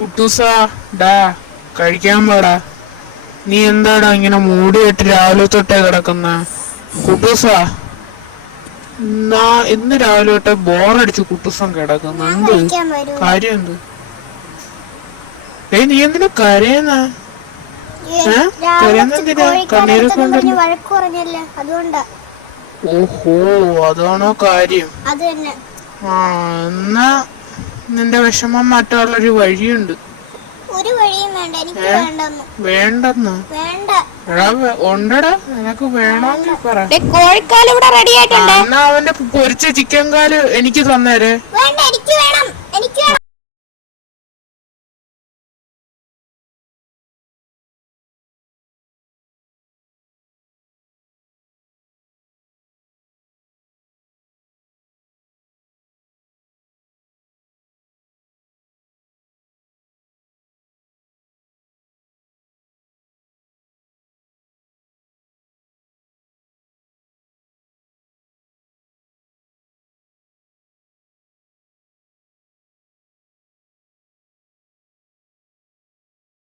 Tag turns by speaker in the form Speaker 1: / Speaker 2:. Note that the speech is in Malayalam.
Speaker 1: കുട്ടൂസാ ഡാ കഴിക്കാൻ പാടാ. നീ എന്താടാ ഇങ്ങനെ മൂടിയിട്ട് രാവിലെ തൊട്ടേ കിടക്കുന്ന? കുട്ടൂസാ. നാ ഇന്ന് രാവിലെ തൊട്ടേ ബോറടിച്ച് കുട്ടൂസം കിടക്കുന്ന. എന്ത്? കാര്യം എന്ത്? ഏയ് നീ എന്തിനാ കരയുന്ന? ഏ? ഓഹോ അതാണോ കാര്യം? ആ എന്നാ നിന്റെ വിഷമം മാറ്റാനുള്ളൊരു വഴിയുണ്ട്.
Speaker 2: ഒരു വഴിയും വേണ്ട എനിക്ക്
Speaker 1: ഏ?
Speaker 2: വേണ്ടെന്ന്.
Speaker 1: വേണ്ടെന്ന്?
Speaker 2: വേണ്ട.
Speaker 1: ഉണ്ടെടാ നിനക്ക് വേണമെങ്കിൽ പറ.
Speaker 3: കോഴിക്കാൽ ഇവിടെ റെഡി ആയിട്ടുണ്ട്.
Speaker 1: എന്നാ അവന്റെ പൊരിച്ച ചിക്കൻ കാൽ എനിക്ക് തന്നേരെ.
Speaker 2: വേണ്ട എനിക്ക് വേണം.